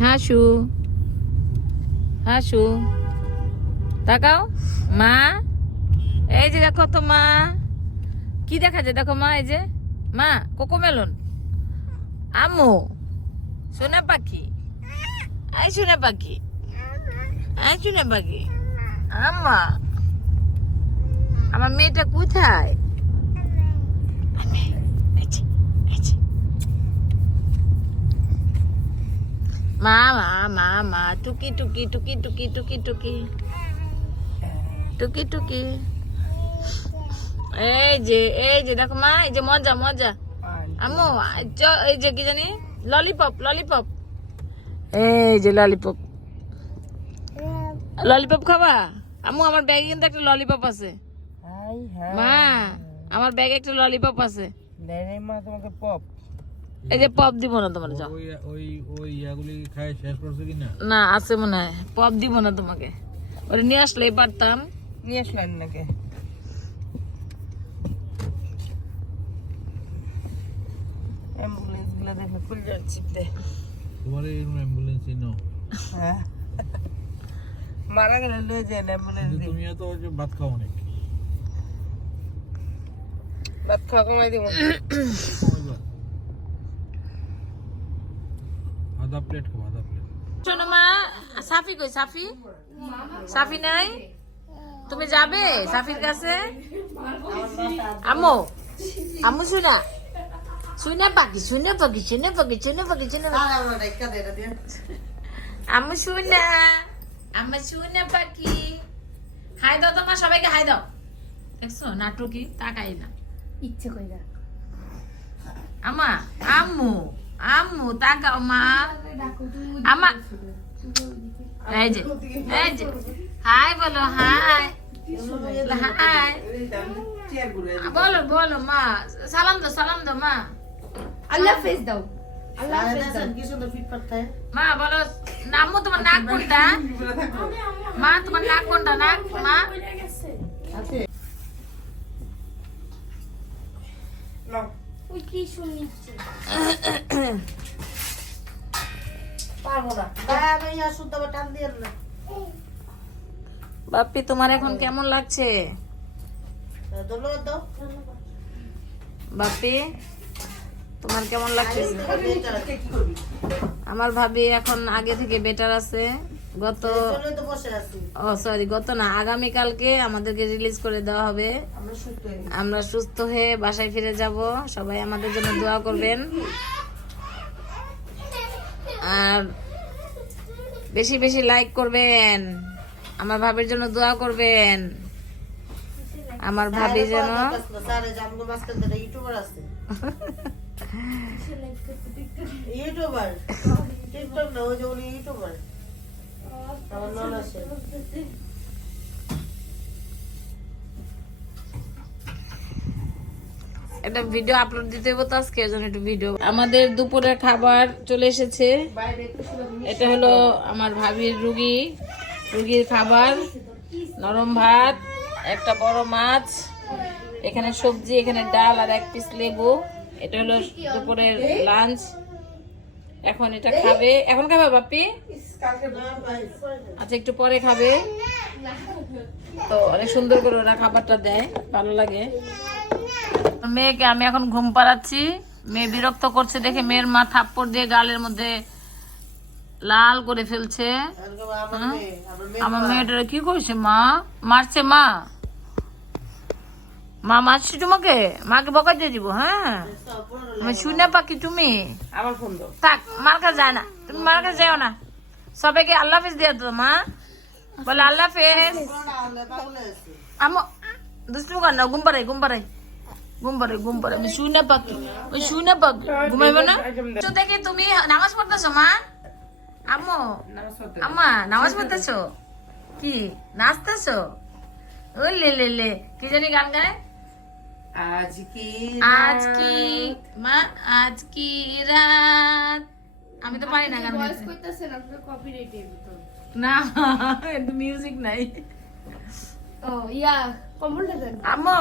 হাসু হাসু তাকাও মা, এই যে দেখো তো মা, কি দেখা যায় দেখো মা, এই যে মা কোকোমেলন, আম্মু সোনা পাখি, এই সোনা পাখি, এই সোনা পাখি, আম্মা আমার মেয়েটা কোথায়? মা মা মা মা টুকি টুকি টুকি টুকি টুকি টুকি টুকি টুকি, এই যে দেখো মা, এই যে মজা মজা আম্মু, এই যে কি জানি ললিপপ ললিপপ, এই যে ললিপপ ললিপপ খাবা আম্মু? আমার ব্যাগে কিন্তু একটা ললিপপ আছে মা, আমার ব্যাগে একটা ললিপপ আছে। মা তোমাকে পপ, এই যে পপ দিব না তোমার, যাও। ওই ইয়াগুলি খাই শেষ করছে কিনা? না আছে মনে হয়, পপ দিব না তোমাকে, ওটা নিয়ে আসলেই পারতাম। নিয়ে আসলেন নাকি? অ্যাম্বুলেন্স গুলা দেখে ফুল যাচ্ছে তোমার এই অ্যাম্বুলেন্সই নাও। হ্যাঁ, মারা গেলে লয়ে যায় অ্যাম্বুলেন্স। তুমি এত ভাত খাও অনেক, ভাত খাওয়া কমাই দিব। আধা প্লেট খাও, আধা প্লেট। শোনো মা, সাফি কই? সাফি সাফি নাই? তুমি যাবে সাফির কাছে? আম্মু আম্মু শুনা, শুনে পাখি শুনে পাখি শুনে পাখি শুনে পাখি শুনে আম্মু শুনা, আম্মু শুনে পাখি, হাই দাও তোমার সবাইকে, হাই দাও। দেখছো নাটকি, তাকাই না ইচ্ছে কইরা আমা, আম্মু আম্মু তাকাও মা, ডাকো তুমি। আমা এই যে হাই বলো, হাই হাই বলো বলো মা, সালাম দাও মা, আল্লাহ হাফেজ দাও, আল্লাহ হাফেজ দাও। মা বলো আম্মু তোমার নাক কোনটা? মা তোমার নাক কোনটা? নাক মা ওই কি শুনিচ্ছে? বাপ্পি তোমার এখন কেমন লাগছে? বাপ্পি তোমার কেমন লাগছে? আমার ভাবি এখন আগে থেকে বেটার আছে। গত না, আগামীকালকে আমাদেরকে রিলিজ করে দেওয়া হবে। আমরা সুস্থ হয়ে বাসায় ফিরে যাব। সবাই আমাদের জন্য দোয়া করবেন, আর বেশি বেশি লাইক করবেন, আমার ভাবির জন্য দোয়া করবেন। আমার ভাবি যেন একটা ভিডিও আপলোড দিতে হবে তো আজকে, এজন্য একটু ভিডিও। আমাদের দুপুরের খাবার চলে এসেছে। এটা হলো আমার ভাবির রুগীর খাবার, নরম ভাত, একটা বড় মাছ, এখানে সবজি, এখানে ডাল আর 1 পিস লেবু। এটা হলো দুপুরের লাঞ্চ। এখন এটা খাবে, এখন খাবে বাপ্পি? আচ্ছা একটু পরে খাবে। তো অনেক সুন্দর করে ওরা খাবারটা দেয়, ভালো লাগে। মেয়েকে আমি এখন ঘুম পাড়াচ্ছি। মেয়ে বিরক্ত করছে দেখে মেয়ের মা থাপ্পড় দিয়ে গালের মধ্যে লাল করে ফেলছে। আমার মেয়েটা কি করছে? মা মারছে, মা মারছি তোমাকে, মাকে বকা দিয়ে দিব। হ্যাঁ আমি শুনে পাখি, তুমি আমার ফোন দাও। থাক, মার কাছে যায় না, তুমি মার কাছে যাও না। সবাইকে আল্লাহ হাফেজ দিয়ে তো মা, বলে আল্লাহ হাফেজ। আমো দুষ্টু কর না, ঘুম পাড়াই আমি শুনে পাখি, ওই শুনে পাখি ঘুমাইবে না তো দেখে। তুমি নামাজ পড়তেছো মা? আম্মু আম্মা নামাজ পড়তেছো? কি নাচতেছো? ওই লে কি জানি গান গায়, আজ কি রাত। আমি তো পারি না গান ভয়েস গাইতে। কইতাছেন আপনি কপিরাইট এর তো। না একটু মিউজিক নাই। ও ইয়া কম্বলটা দেন আম্মু